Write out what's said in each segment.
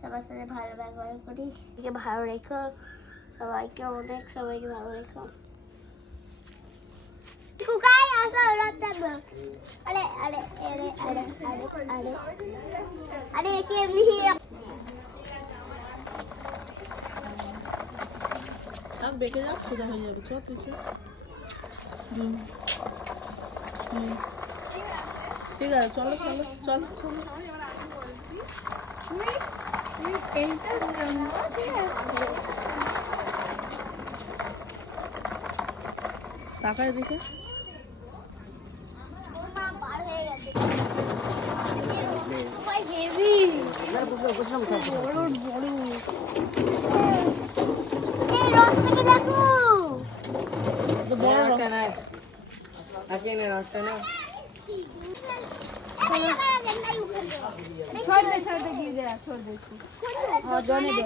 সবার সাথে ভালো ব্যবহার করি, ভালো রেখো, সবাইকে ভালো রেখো। আরে আরে আরে আরে আরে আরে কেমনি থাক, বেঁকে যাক, সোজা হয়ে যাবে। চ তুই চ। ঠিক আছে, চলো চলো চলো চলো। তাকায় দেখে छोड़ दे गिर गया, छोड़ दे और दोने दे।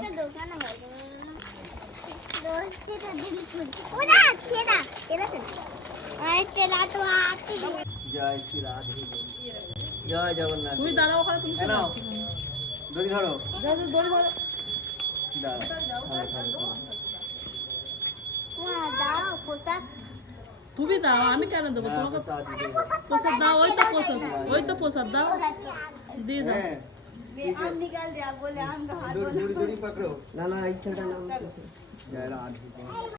जय श्री राधे, जय जगन्नाथ। তুমি দাঁড়াও ওখানে, তুমি চলে আসো। দড়ি ধরো, যাও যাও, দড়ি ধরো। তুমি দাও, আমি কেন দেবো তোমাকে? প্রসাদ দাও, ওই তো প্রসাদ দাও, দিয়ে দাও। आम निकाल दिया, बोले आम का हाथ दौड़ी पकड़ो। ना ना, इस साइड ना। जय राधे।